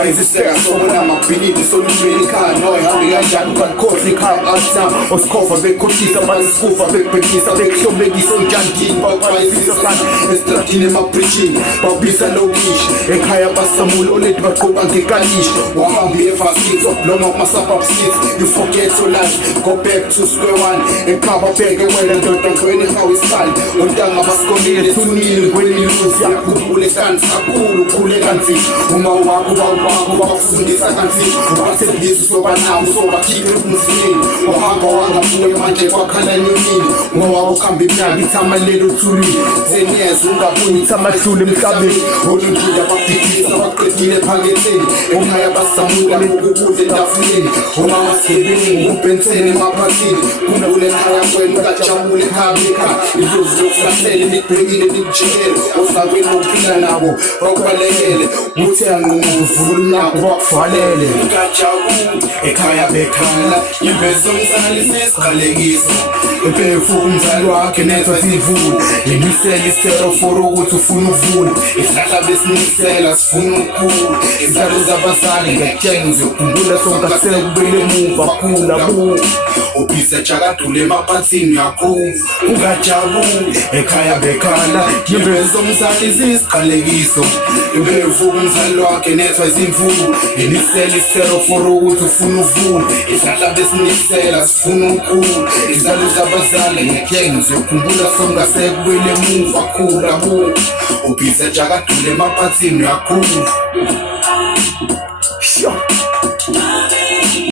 bayiziseka sobona amabhilidi solumeli ekhaya noyihambe kanjani ukalikhohlwa ikhaya asina osikhofa bekhohlisa basikufa bekubhekisa bekuhlomekisa onjantini bawuqwayisisa sana esitradini emabrijini bawubisa lokishi ekhaya basamula oledi baqoka ngekalishi wahambe efasiti obloma kuma-suburb seats you forget your life go back to square one ekhaba bheke wena ndoda ngweni hawu isikali ontanga basikolile thunile ngweniluzi yakhumbule esanti kakhulu ukhule kanzima uma wakho bawubakho bakufundisa kanzima ubathembisa sobanawo sobakhiphe emzimini wahamba wangabuye manje kwakhala enyonini ngowawukhamba iminyaka ithama lelo thulile zeniyeza ungabuye ithamahlule emhlabeni olundile ababhidisa baqedile ephaketheni ekhaya basamula ukudla etafuleni ongawasebenzi ngokubhensele emaphathini kule khaya kwenu kajabule ekhaya idlozi lokuflahlele libhekile likujikele osakweni okuphila nabo bakubalekele uthi angqunguvula nabo bakuvalele kajabule ekhaya bekhala imbezo umsali sesiqalekiso empefu umzali wakhe nethwa sivula imisela isero for ukuthi ufuna ukuvula isihlahla besinisela sifuna ukukhula izalo zabazali ngekutshenge ngizokhumbula songasele kubele emuva khula bu ubhisa jakadule emaphathini yakhulu ungajabuli ekhaya bekhala imbezo umzali zisiqalekiso impefu umzali wakhe nethwa izimvula imisela isero for ukuthi ufuna ukuvula isihlahla besinisela sifuna ukukhula izalo zabazali ngekutshenge ngizokhumbula songasele kubele emuva khula bu ubhisa jakadule emaphathini yakhulu